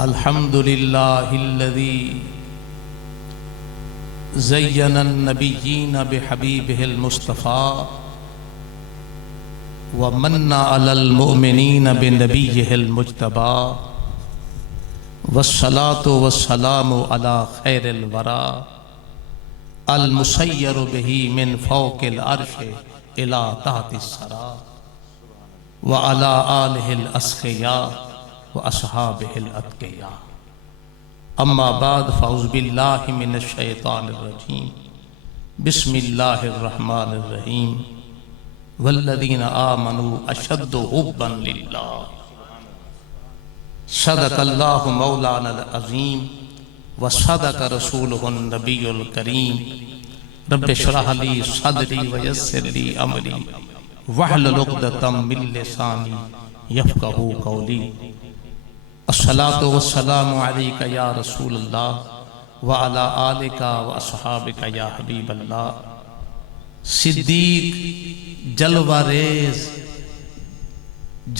الحمد لله الذي زين النبيين بحبيبه المصطفى ومن على المؤمنين بنبيه المجتبى والصلاة والسلام على خير الورى المسير به من فوق العرش إلى تحت الثرى وعلى آله الأسخياء وأصحابه الأتقياء أما بعد فأعوذ بالله من الشيطان الرجيم بسم الله الرحمن الرحيم والذين آمنوا أشد حبا لله صدق الله مولانا العظيم وصدق رسوله النبي الكريم رب اشرح لي صدري ويسر لي أمري واحلل عقدة من لساني يفقهوا قولي الصلاة والسلام عليك يا رسول الله وعلى آلك وأصحابك يا حبيب الله صدیق جلوہ ریز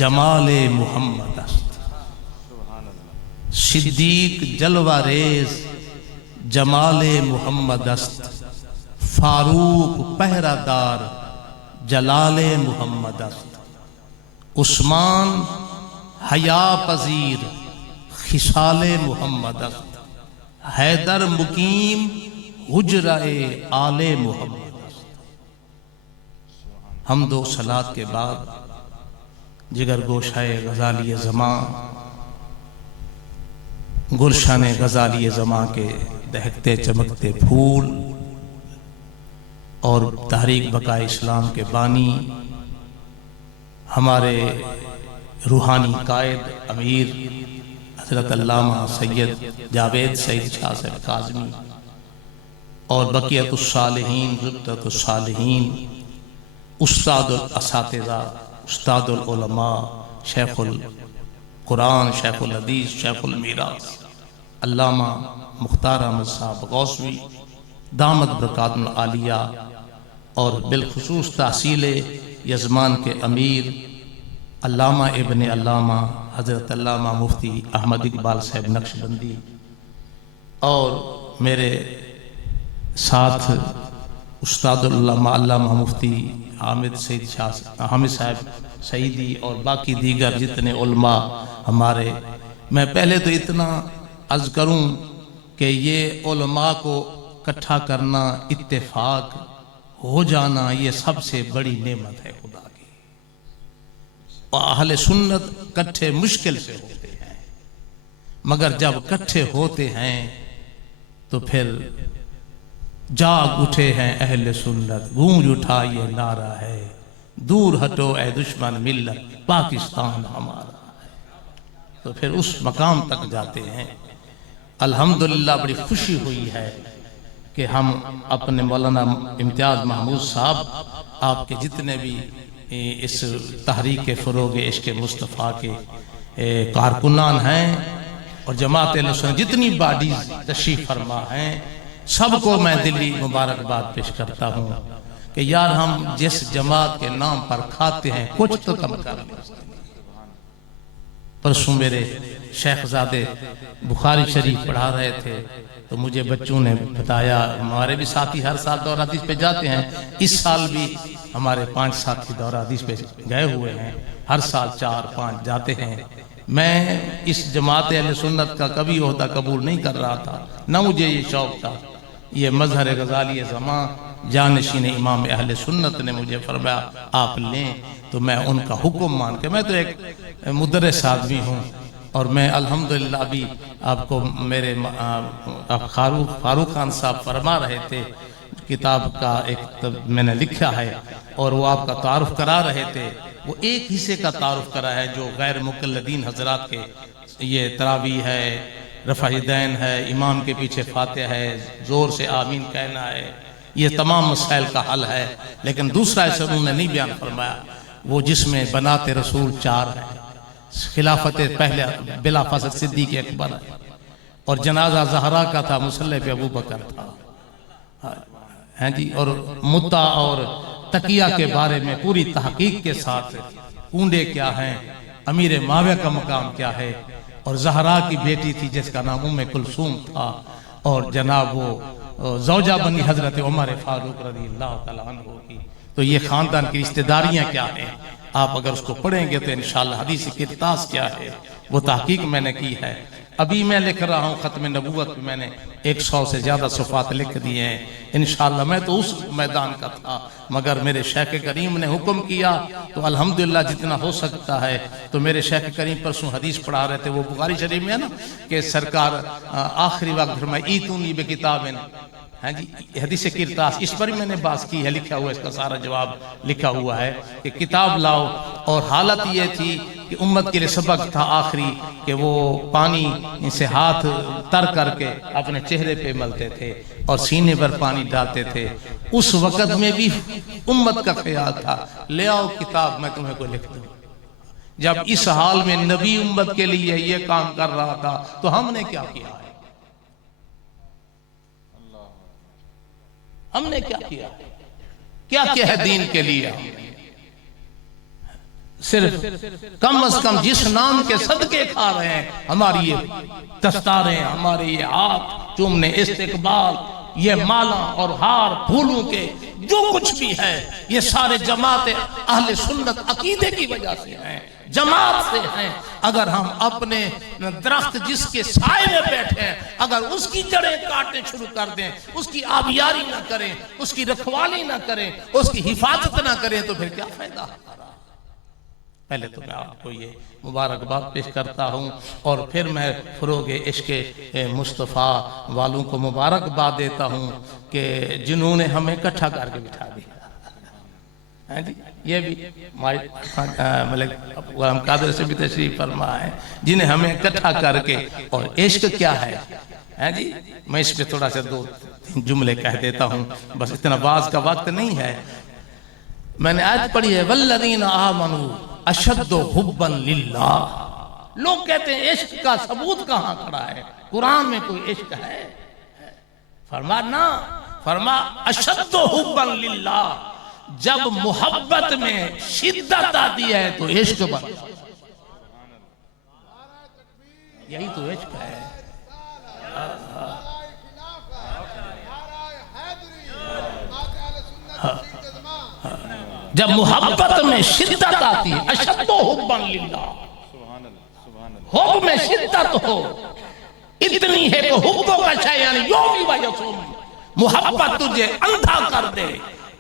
جمال محمد است صدیق جلوہ ریز جمال محمد است فاروق پہرہ دار جلال محمد است عثمان حیا پذیر خصال محمد است حیدر مقیم حجرہ آل محمد است حمد و صلاة کے بعد جگر گوشہ غزالی زمان گلشن غزالی زمان کے دہکتے چمکتے پھول اور تحریک بقائے اسلام کے بانی ہمارے روحانی قائد امیر حضرت علامہ سید جاوید سعید شاہ صاحب کاظمی اور بقیت الصالحین زبدت الصالحین استاد الاساتذہ استاد العلماء شیخ القرآن شیخ الحدیث شیخ المیراث علامہ مختار احمد صاحب غوثوی دامت برکات العالیہ اور بالخصوص تحصیل یزمان کے امیر علامہ ابن علامہ حضرت علامہ مفتی احمد اقبال صاحب نقشبندی اور میرے ساتھ استاد علامہ مفتی حامد صاحب سعیدی اور باقی دیگر جتنے علماء ہمارے، میں پہلے تو اتنا عرض کروں کہ یہ علماء کو اکٹھا کرنا، اتفاق ہو جانا، یہ سب سے بڑی نعمت ہے خدا کی، اور اہل سنت کٹھے مشکل سے ہوتے ہیں، مگر جب کٹھے ہوتے ہیں تو پھر جاگ اٹھے ہیں اہل سنت، گونج اٹھا یہ نعرہ ہے، دور ہٹو اے دشمن ملت پاکستان ہمارا ہے، تو پھر اس مقام تک جاتے ہیں۔ الحمدللہ بڑی خوشی ہوئی ہے کہ ہم اپنے مولانا امتیاز محمود صاحب آپ کے جتنے بھی اس تحریک فروغ عشق مصطفیٰ کے کارکنان ہیں اور جماعت اہل سنت جتنی باڈیز تشریف فرما ہیں، سب کو میں دلی مبارکباد پیش کرتا ہوں کہ یار ہم جس جماعت کے نام پر کھاتے ہیں کچھ تو کم کر لیں۔ پرسوں میرے شیخ زادے بخاری شریف پڑھا رہے تھے تو مجھے بچوں نے بتایا، ہمارے بھی ساتھی ہر سال دورہ حدیث پہ جاتے ہیں، اس سال بھی ہمارے 5 ساتھی دورہ حدیث پہ گئے ہوئے ہیں، ہر سال 4-5 جاتے ہیں۔ میں اس جماعت اہل سنت کا کبھی عہدہ قبول نہیں کر رہا تھا، نہ مجھے یہ شوق تھا، یہ مظہر غزالی زمان جانشین امام اہل سنت نے مجھے فرمایا آپ لیں، تو میں ان کا حکم مان کے، میں تو ایک مدرس آدمی ہوں اور میں الحمدللہ ابھی آپ کو میرے فاروق خان صاحب فرما رہے تھے، کتاب کا ایک میں نے لکھا ہے اور وہ آپ کا تعارف کرا رہے تھے، وہ ایک حصے کا تعارف کرا ہے جو غیر مقلدین حضرات کے، یہ تراویح ہے، رفع یدین ہے، امام کے پیچھے فاتحہ ہے، زور سے آمین کہنا ہے، یہ تمام مسائل کا حل ہے، لیکن دوسرا اس انہوں نے نہیں بیان فرمایا، وہ جس میں بنات رسول 4 ہے، خلافت پہلے بلا فاصل صدیق اکبر ہے، اور جنازہ زہرا کا تھا، مصلی پہ ابو بکر تھا، ہیں جی، اور متع اور تقیہ کے بارے میں پوری تحقیق کے ساتھ اونڈے کیا ہیں، امیر معاویہ کا مقام کیا ہے، اور زہرا کی بیٹی تھی جس کا نام ام کلثوم تھا، اور جناب وہ زوجہ بنی حضرت عمر فاروق رضی اللہ تعالیٰ عنہ کی۔ تو یہ خاندان کی رشتہ داریاں کیا ہیں، آپ اگر اس کو پڑھیں گے تو انشاءاللہ حدیث کرتاس کیا ہے وہ تحقیق میں نے کی ہے۔ ابھی میں لکھ رہا ہوں ختم نبوت میں، میں نے 100 سے زیادہ صفحات لکھ دیے ہیں انشاءاللہ۔ میں تو اس میدان کا تھا، مگر میرے شیخ کریم نے حکم کیا تو الحمدللہ جتنا ہو سکتا ہے۔ تو میرے شیخ کریم پرسوں حدیث پڑھا رہے تھے، وہ بخاری شریف میں ہے نا کہ سرکار آخری وقت فرمائے ایتونی بکتابن، ہاں جی حدیث کرتاس، اس پر ہی میں نے بات کی ہے، لکھا ہوا ہے، اس کا سارا جواب لکھا ہوا ہے کہ کتاب لاؤ۔ اور حالت یہ تھی کہ امت کے لیے سبق تھا آخری کہ وہ پانی سے ہاتھ تر کر کے اپنے چہرے پہ ملتے تھے اور سینے پر پانی ڈالتے تھے۔ اس وقت میں بھی امت کا خیال تھا لے آؤ کتاب میں تمہیں کو لکھ دوں۔ جب اس حال میں نبی امت کے لیے یہ کام کر رہا تھا تو ہم نے کیا کیا ہے؟ ہم نے کیا کیا کیا ہے دین کے لیے؟ صرف کم از کم جس نام کے صدقے کھا رہے ہیں، ہماری یہ دستاریں، ہمارے یہ ہاتھ چومنے، استقبال، یہ مالا اور ہار پھولوں کے جو کچھ بھی ہے، یہ سارے جماعت اہل سنت عقیدے کی وجہ سے ہیں، جماعت سے ہیں۔ اگر ہم اپنے درخت جس کے سائے میں بیٹھے ہیں اگر اس کی جڑیں کاٹنے شروع کر دیں، اس کی آبیاری نہ کریں، اس کی رکھوالی نہ کریں، اس کی حفاظت نہ کریں تو پھر کیا فائدہ؟ پہلے تو میں آپ کو یہ مبارکباد پیش کرتا ہوں اور پھر میں فروغ عشق مصطفیٰ والوں کو مبارکباد دیتا ہوں کہ جنہوں نے ہمیں اکٹھا کر کے بٹھا دیا۔ جی یہ بھی ملک غلام قادر سے بھی تشریف فرما ہے جنہیں ہمیں اکٹھا کر کے۔ اور عشق کیا ہے جی، میں اس پہ تھوڑا سا 2-3 جملے کہہ دیتا ہوں، بس اتنا باز کا وقت نہیں ہے۔ میں نے آیت پڑھی ہے والذین آمنوا اشد حبا للہ۔ لوگ کہتے ہیں عشق کا ثبوت کہاں کھڑا ہے، قرآن میں کوئی عشق ہے؟ فرما اشد حبا للہ، جب محبت میں شدت آتی ہے تو عشق بن، یہی تو عشق ہے۔ جب محبت میں شدت آتی ہے، اشد حبا للہ، حب میں شدت ہو اتنی ہے کہ حبوں کا شیئن یومی و یسوم، محبت تجھے اندھا کر دے،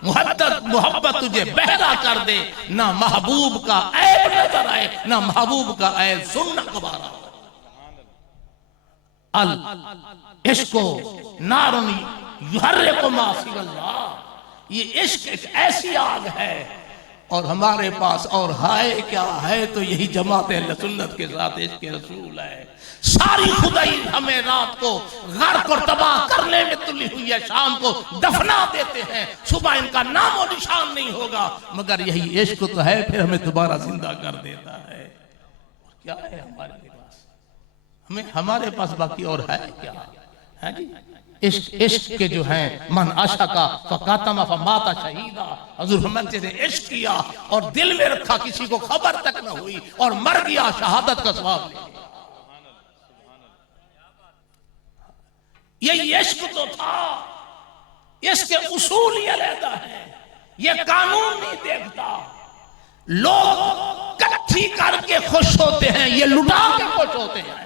محبت تجھے بہرا کر دے، نہ محبوب کا عیب نظر آئے نہ محبوب کا عیب سننا گوارا۔ العشق نارن یحرق ما فی اللہ، یہ عشق ایک ایسی آگ ہے اور ہمارے پاس اور ہے کیا ہے تو یہی جماعت اہل سنت کے ساتھ عشق رسول ہے۔ ساری خدائی ہمیں رات کو غرق اور تباہ کرنے میں تلی ہوئی ہے، شام کو دفنا دیتے ہیں، صبح ان کا نام و نشان نہیں ہوگا، مگر یہی عشق تو ہے پھر ہمیں دوبارہ زندہ کر دیتا ہے۔ کیا ہے ہمارے پاس باقی اور ہے کیا ہے جی؟ عشق کے جو ہیں من عشقا فقاتم فماتا شہیدا، حضور فرماتے تھے عشق کیا اور دل میں رکھا، کسی کو خبر تک نہ ہوئی اور مر گیا شہادت کا ثواب لے۔ یہ عشق تو تھا، اس کے اصول یہ علیحدہ ہے، یہ قانون نہیں دیکھتا۔ لوگ کٹھی کر کے خوش ہوتے ہیں، یہ لٹا کے خوش ہوتے ہیں۔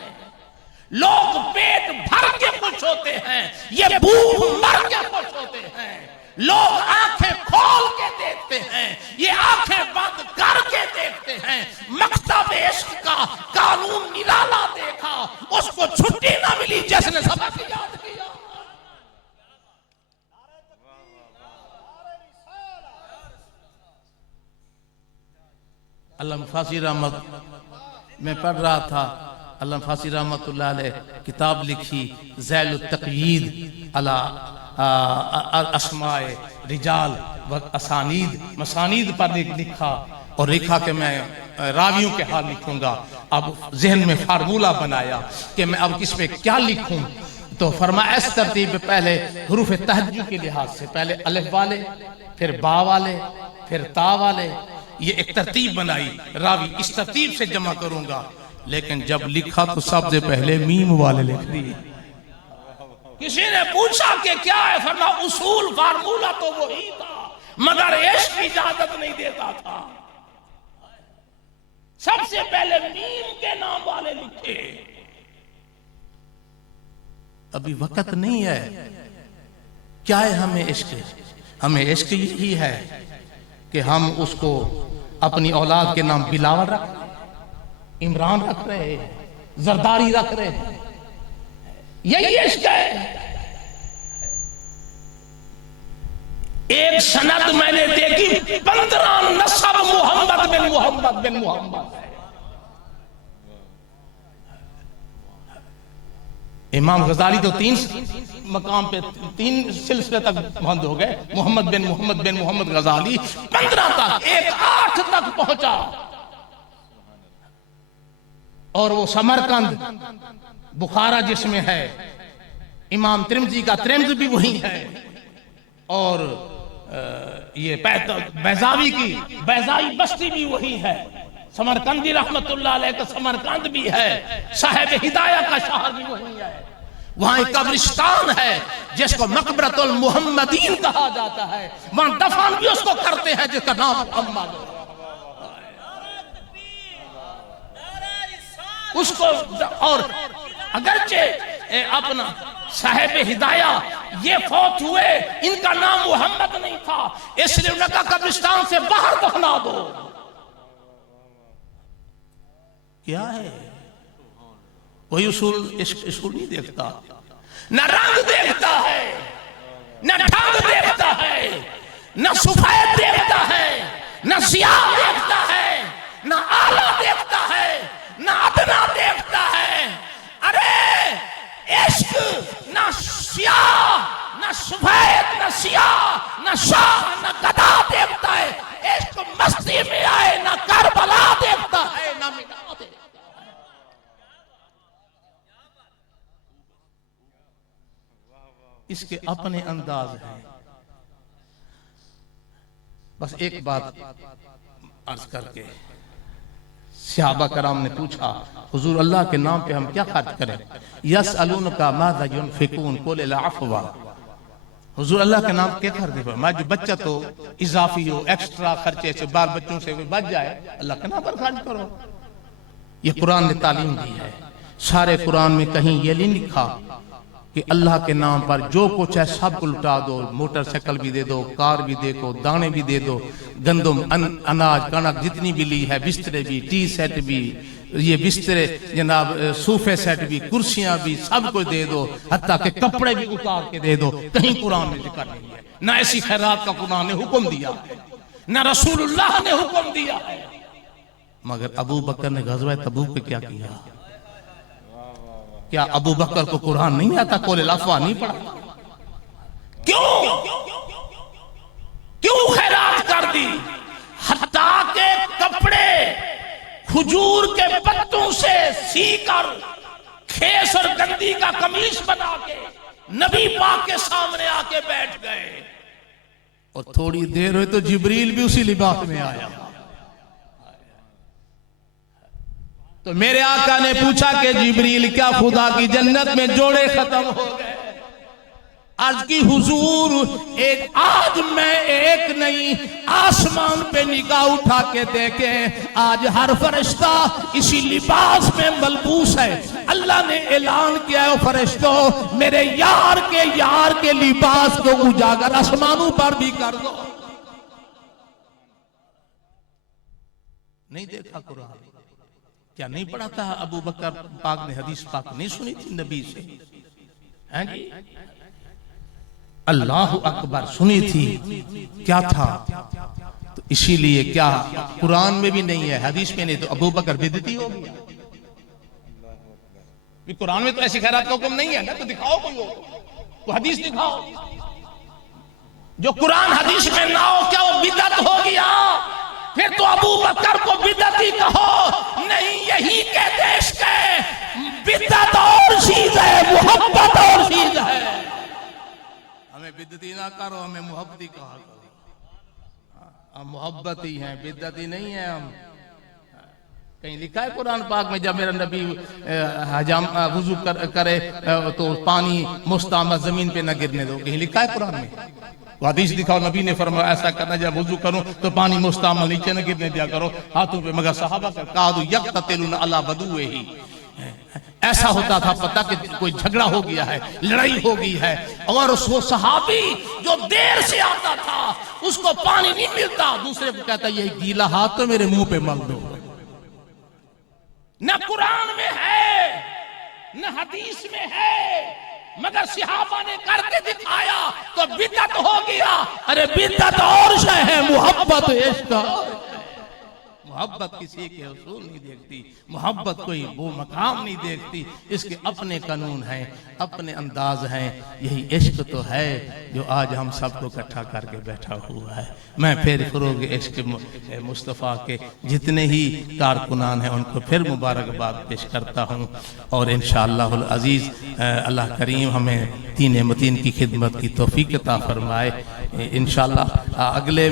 لوگ پیٹ بھر کے خوش ہوتے ہیں، یہ بھوک مر کے خوش ہوتے ہیں۔ لوگ آنکھیں کھول کے دیکھتے ہیں، یہ آنکھیں بند کر کے دیکھتے ہیں۔ مکتب عشق کا قانون نرالا دیکھا، اس کو چھٹی نہ ملی جس نے سبق یاد کیا۔ علامہ فاسی رحمت میں پڑھ رہا تھا، علامہ فاسی رحمت اللہ علیہ کتاب لکھی ذیل التقیید علی اسماء رجال و اسانید، مسانید پر لکھا اور لکھا کہ میں راویوں کے حال لکھوں گا۔ اب ذہن میں فارمولہ بنایا کہ میں اب کس پہ کیا لکھوں، تو فرمایا اس ترتیب میں پہلے حروف تہجی کے لحاظ سے پہلے الف والے، پھر با والے، پھر تا والے، یہ ایک ترتیب بنائی، راوی اس ترتیب سے جمع کروں گا۔ لیکن جب لکھا تو سب سے پہلے میم والے لکھ دیے. کسی نے پوچھا کہ کیا ہے؟ فرمایا اصول فارمولہ تو وہی تھا مگر عشق اجازت نہیں دیتا تھا. سب سے پہلے میم کے نام والے لکھے. ابھی وقت نہیں ہے. کیا ہے ہمیں عشق؟ ہمیں عشق یہی ہے کہ ہم اس کو اپنی اولاد کے نام بلاول رکھ رہے ہیں، عمران رکھ رہے ہیں، زرداری رکھ رہے ہیں. یہی عشق ہے. ایک سند میں نے دیکھی 15 نسب محمد بن محمد بن محمد. امام غزالی تو 3 مقام پہ 3 سلسلے تک بند ہو گئے. محمد بن محمد بن محمد غزالی 15 تک، ایک 8 تک پہنچا. اور وہ سمرقند بخارا جس میں ہے، امام ترمذی کا ترمذ بھی وہی ہے، اور یہ بیضاوی کی بیضائی بستی بھی وہی ہے، سمرقندی رحمت اللہ علیہ کا سمرقند بھی ہے، صاحب ہدایہ کا شہر بھی وہی ہے. وہاں ایک قبرستان ہے جس کو مقبرۃ المحمدین کہا جاتا ہے. وہاں دفن بھی اس کو کرتے ہیں جس کا نام محمد ہے. اس کو اور اگرچہ اپنا صاحب ہدایہ یہ فوت ہوئے، ان کا نام محمد نہیں تھا، اس لیے ان کا قبرستان سے باہر دفنا دو. کیا ہے کوئی اصول اصول نہیں دیکھتا، نہ رنگ دیکھتا ہے، نہ ڈھنگ دیکھتا ہے، نہ سفید دیکھتا ہے، نہ سیاہ دیکھتا ہے، نہ اعلیٰ دیکھتا ہے، نہ ادنا دیکھتا ہے. ارے عشق نہ سیاہ نہ سفید نہ سیاہ نہ شاہ نہ گدا دیکھتا ہے. عشق مستی میں آئے نہ کربلا دیکھتا ہے نہ منا دیکھتا ہے. اس کے اپنے انداز ہیں. بس ایک بات عرض کر کے، صحابہ کرام نے پوچھا حضور اللہ کے نام پہ ہم کیا خرچ کریں؟ یسألونک ماذا ينفقون قل العفو. حضور اللہ کے نام کیا خرچ کریں؟ میں جو بچہ تو اضافی ہو، ایکسٹرا خرچے سے بال بچوں سے بچ جائے، اللہ کے نام پر خرچ کرو. یہ قرآن نے تعلیم دی ہے. سارے قرآن میں کہیں یہ نہیں لکھا کہ اللہ کے نام پر جو کچھ ہے سب کو لٹا دو. موٹر سائیکل بھی دے دو، کار بھی دے دو، دانے بھی دے دو، گندم اناج کنک جتنی بھی لی ہے، بسترے بھی، ٹی سیٹ بھی، یہ بسترے جناب صوفے سیٹ بھی، کرسیاں بھی، سب کو دے دو، حتیٰ کہ کپڑے بھی اتار کے دے دو. کہیں قرآن میں ذکر نہیں ہے. نہ ایسی خیرات کا قرآن نے حکم دیا ہے، نہ رسول اللہ نے حکم دیا ہے. مگر ابو بکر نے غزوہ تبوک پہ کیا کیا؟ کیا ابو بکر کو قرآن نہیں آتا؟ قول العفو نہیں پڑھا؟ کیوں خیرات کر دی؟ حتیٰ کہ کپڑے کھجور کے پتوں سے سی کر کھیس اور گندی کا قمیص بنا کے نبی پاک کے سامنے آ کے بیٹھ گئے. اور تھوڑی دیر ہوئی تو جبریل بھی اسی لباس میں آیا. تو میرے آقا نے پوچھا کہ جبریل کیا خدا کی جنت میں جوڑے ختم ہو گئے؟ عرض کی حضور آج میں ایک نہیں آسمان پہ نگاہ اٹھا کے دیکھیں، آج ہر فرشتہ اسی لباس میں ملبوس ہے. اللہ نے اعلان کیا ہے فرشتوں میرے یار کے لباس کو اجاگر آسمانوں پر بھی کر دو. نہیں دیکھا قرآن؟ کیا نہیں پڑھا تھا ابو بکر پاک نے حدیث پاک نہیں سنی تھی نبی سے؟ ہیں جی اللہ اکبر سنی تھی. کیا تھا؟ تو اسی لیے کیا قرآن میں بھی نہیں ہے، حدیث میں نہیں، تو ابو بکر بدعتی ہو گیا. قرآن میں تو ایسی خیرات کا حکم نہیں ہے نا، تو دکھاؤ کوئی حدیث دکھاؤ. جو قرآن حدیث میں نہ ہو کیا وہ بدعت ہو گیا؟ پھر تو ابو بکر کو بدعتی کہو. نہیں، یہی کہتے عشق ہے. بدعت اور چیز ہے، محبت اور چیز ہے. ہمیں بدعتی نہ کرو، ہمیں محبتی کہا کرو. ہم محبتی ہیں، بدعتی نہیں ہیں. ہم کہیں لکھا ہے قرآن پاک میں جب میرا نبی وضو کرے تو پانی مستعمل زمین پہ نہ گرنے دو؟ کہیں لکھا ہے قرآن میں؟ حدیث دکھاؤ نبی نے فرمایا ایسا کرنا جب وضو کرو تو پانی مستعمل نیچے نہ گرنے دیا کرو ہاتھوں پہ، مگر صحابہ کا قادو یقتتلون علی بدوئہ، ایسا ہوتا تھا پتہ کہ کوئی جھگڑا ہو گیا ہے، لڑائی ہو گئی ہے، اور وہ صحابی جو دیر سے آتا تھا اس کو پانی نہیں ملتا، دوسرے کو کہتا یہ گیلا ہاتھ تو میرے منہ پہ مل دو۔ نہ قرآن میں ہے نہ حدیث میں ہے، مگر صحابہ نے کر کے دکھایا تو بدعت ہو گیا۔ ارے بدعت اور شے ہے، محبت عشق اور ہے۔ محبت کسی کے اصول نہیں دیکھتی، محبت کوئی وہ مقام نہیں دیکھتی، اس کے اپنے قانون ہیں، اپنے انداز ہیں۔ یہی عشق تو ہے جو آج ہم سب کو اکٹھا کر کے بیٹھا ہوا ہے۔ میں پھر فروغ عشق مصطفیٰ کے جتنے ہی کارکنان ہیں ان کو پھر مبارکباد پیش کرتا ہوں، اور انشاءاللہ العزیز اللہ کریم ہمیں دین متین کی خدمت کی توفیق عطا فرمائے۔ انشاءاللہ اگلے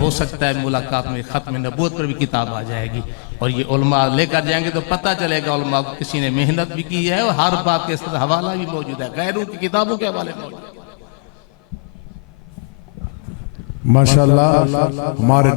ہو سکتا ہے ملاقات میں ختم نبوت پر بھی کتاب آ جائے گی، اور یہ علماء لے کر جائیں گے تو پتہ چلے گا علماء کسی نے محنت بھی کی ہے، اور ہر بات کے ساتھ حوالہ بھی موجود ہے، غیروں کی کتابوں کے حوالے موجود ہے۔ ماشاءاللہ ہمارے